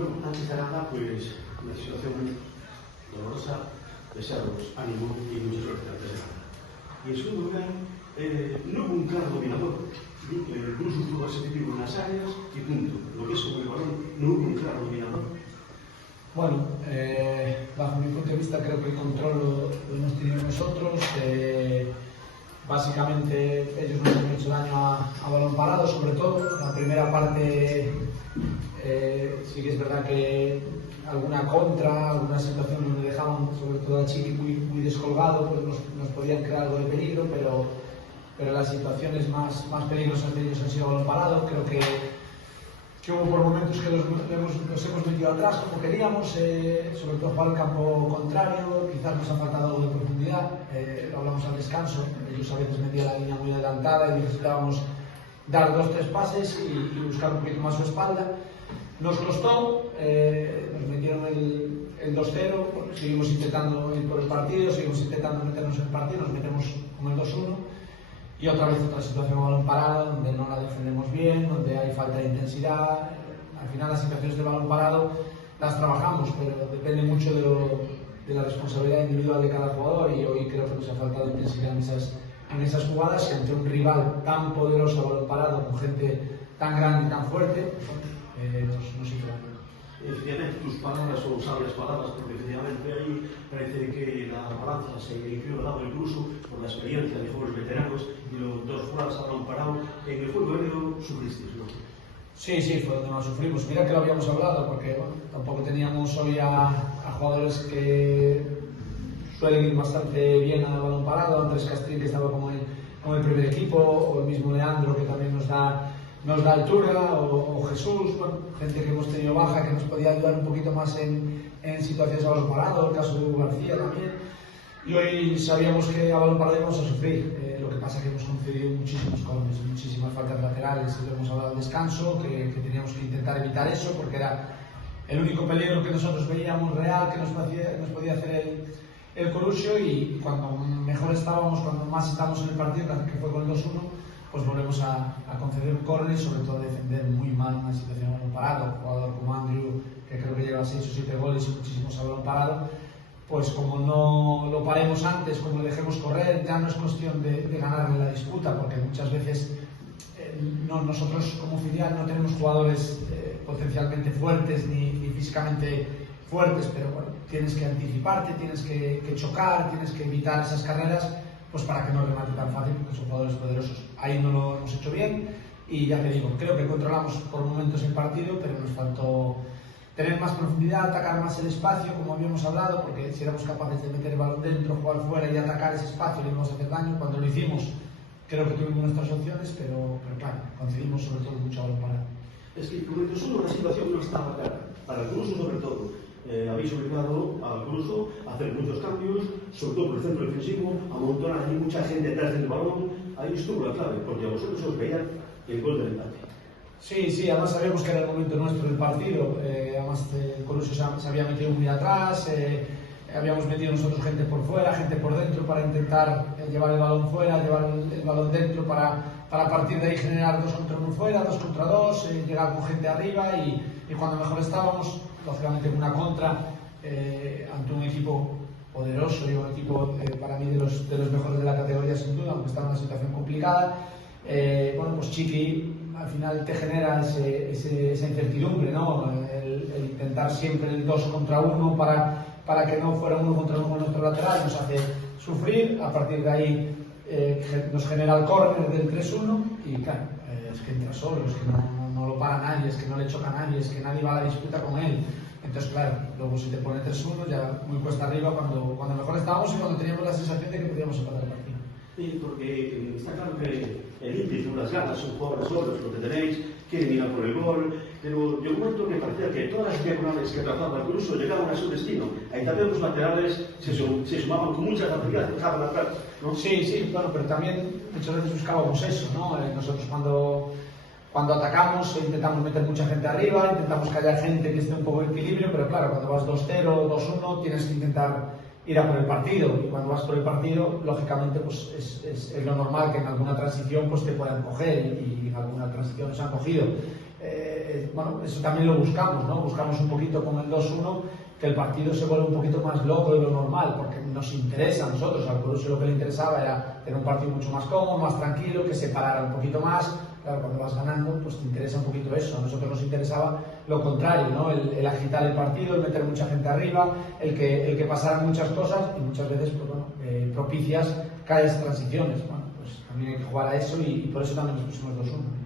Bueno, antes de nada, pues una situación dolorosa, desearos ánimo y mucha suerte antes de nada. Y en segundo lugar, no hubo un claro dominador. El Bruso tuvo ese típico en las áreas y punto. Lo que es como el balón, no hubo un claro dominador. Bueno, bajo mi punto de vista creo que el control lo hemos tenido nosotros. Básicamente ellos nos han hecho daño a balón parado, sobre todo. La primera parte sí que es verdad que alguna contra, alguna situación donde dejaban sobre todo a Chiqui muy descolgado, pues nos podían crear algo de peligro, pero las situaciones más peligrosas de ellos han sido a balón parado. Creo que hubo por momentos que nos hemos metido atrás como queríamos, sobre todo jugar al campo contrario, quizás nos ha faltado algo de profundidad, lo hablamos al descanso, ellos a veces metían la línea muy adelantada y necesitábamos dar 2-3 pases y buscar un poquito más su espalda. Nos costó, nos metieron el 2-0, bueno, seguimos intentando ir por el partido, seguimos intentando meternos en el partido, nos metemos con el 2-1. Y otra vez otra situación a balón parado, donde no la defendemos bien, donde hay falta de intensidad. Al final las situaciones de balón parado las trabajamos, pero depende mucho de la responsabilidad individual de cada jugador, y hoy creo que nos ha faltado intensidad en esas jugadas, que ante un rival tan poderoso a balón parado, con gente tan grande y tan fuerte, nos hizo daño. Efectivamente, tus palabras son sabias palabras, porque efectivamente ahí parece que la balanza se inclinó al lado del Bruso por la experiencia de jóvenes veteranos y los dos jugadas a balón parado. En el juego aéreo sufristeis, ¿no? Sí, fue donde más sufrimos. Mira que lo habíamos hablado, porque bueno, tampoco teníamos hoy a jugadores que suelen ir bastante bien a balón parado. Andrés Castrín, que estaba con el primer equipo, o el mismo Leandro, que también nos da altura, o Jesús, bueno, gente que hemos tenido baja, que nos podía ayudar un poquito más en situaciones a balón parado, el caso de Hugo García también. Y hoy sabíamos que a balón parado íbamos a sufrir. Lo que pasa es que hemos concedido muchísimos corners, muchísimas faltas laterales, y lo hemos hablado al descanso, que teníamos que intentar evitar eso, porque era el único peligro que nosotros veíamos real, que nos podía hacer el Corusio. Y cuando mejor estábamos, cuando más estábamos en el partido, que fue con el 2-1, pues volvemos a conceder un córner y sobre todo a defender muy mal una situación a balón parado. Un jugador como Andrew, que creo que lleva 6 o 7 goles y muchísimos a balón parado, pues como no lo paremos antes, como le dejemos correr, ya no es cuestión de ganarle la disputa, porque muchas veces nosotros como filial no tenemos jugadores potencialmente fuertes ni físicamente fuertes, pero bueno, tienes que anticiparte, tienes que chocar, tienes que evitar esas carreras, pues para que no remate tan fácil, porque son jugadores poderosos. Ahí no lo hemos hecho bien y ya te digo, creo que controlamos por momentos el partido, pero nos faltó tener más profundidad, atacar más el espacio, como habíamos hablado, porque si éramos capaces de meter el balón dentro, jugar fuera y atacar ese espacio, le íbamos a hacer daño. Cuando lo hicimos, creo que tuvimos nuestras opciones, pero claro, concedimos sobre todo mucho balón parado. Es que por el solo la situación no estaba clara, para el Bruso sobre todo. Habéis obligado al Bruso a hacer muchos cambios, sobre todo por el centro defensivo, a amontonar allí mucha gente detrás del balón. Ahí estuvo la clave, porque a vosotros os veían el gol del empate. Sí, además sabíamos que era el momento nuestro del partido. Además el Corusio se había metido muy atrás, habíamos metido nosotros gente por fuera, gente por dentro, para intentar llevar el balón fuera, llevar el balón dentro, para partir de ahí generar 2 contra 1 fuera, 2 contra 2, llegar con gente arriba, y cuando mejor estábamos, lógicamente en una contra, ante un equipo poderoso y un equipo para mí de los mejores de la categoría sin duda, aunque está en una situación complicada. Bueno, pues Chiqui al final te genera esa incertidumbre, ¿no? El intentar siempre el 2 contra 1 para que no fuera 1 contra 1 con nuestro lateral, nos hace sufrir. A partir de ahí nos genera el córner del 3-1 y claro, es que entra solo, es que no lo para nadie, es que no le choca a nadie, es que nadie va a la disputa con él. Entonces claro, luego si te pone 3-1 ya muy cuesta arriba cuando mejor estábamos y cuando teníamos la sensación de que podíamos empatar el partido. Sí, porque está claro que el ímpetu, las ganas, son jugadores solos, lo que tenéis, quieren ir a por el gol, pero yo momento que parecía que todas las diagonales que trazaba el Bruso llegaban a su destino. Ahí también los laterales se sumaban con mucha facilidad, dejaban atrás, ¿no? Sí, bueno, pero también muchas veces buscábamos eso, ¿no? Nosotros cuando atacamos intentamos meter mucha gente arriba, intentamos que haya gente que esté un poco en equilibrio, pero claro, cuando vas 2-0, 2-1, tienes que intentar ir a por el partido, y cuando vas por el partido, lógicamente pues es lo normal que en alguna transición pues te puedan coger, y en alguna transición nos han cogido. bueno, eso también lo buscamos, ¿no? Buscamos un poquito con el 2-1 que el partido se vuelva un poquito más loco de lo normal, porque nos interesa a nosotros, al Borussia lo que le interesaba era tener un partido mucho más cómodo, más tranquilo, que se parara un poquito más. Claro, cuando vas ganando, pues te interesa un poquito eso. A nosotros nos interesaba lo contrario, ¿no? El agitar el partido, el meter mucha gente arriba, el que pasaran muchas cosas y muchas veces, pues bueno, propicias caes transiciones. Bueno, pues también hay que jugar a eso y por eso también nos pusimos 2-1.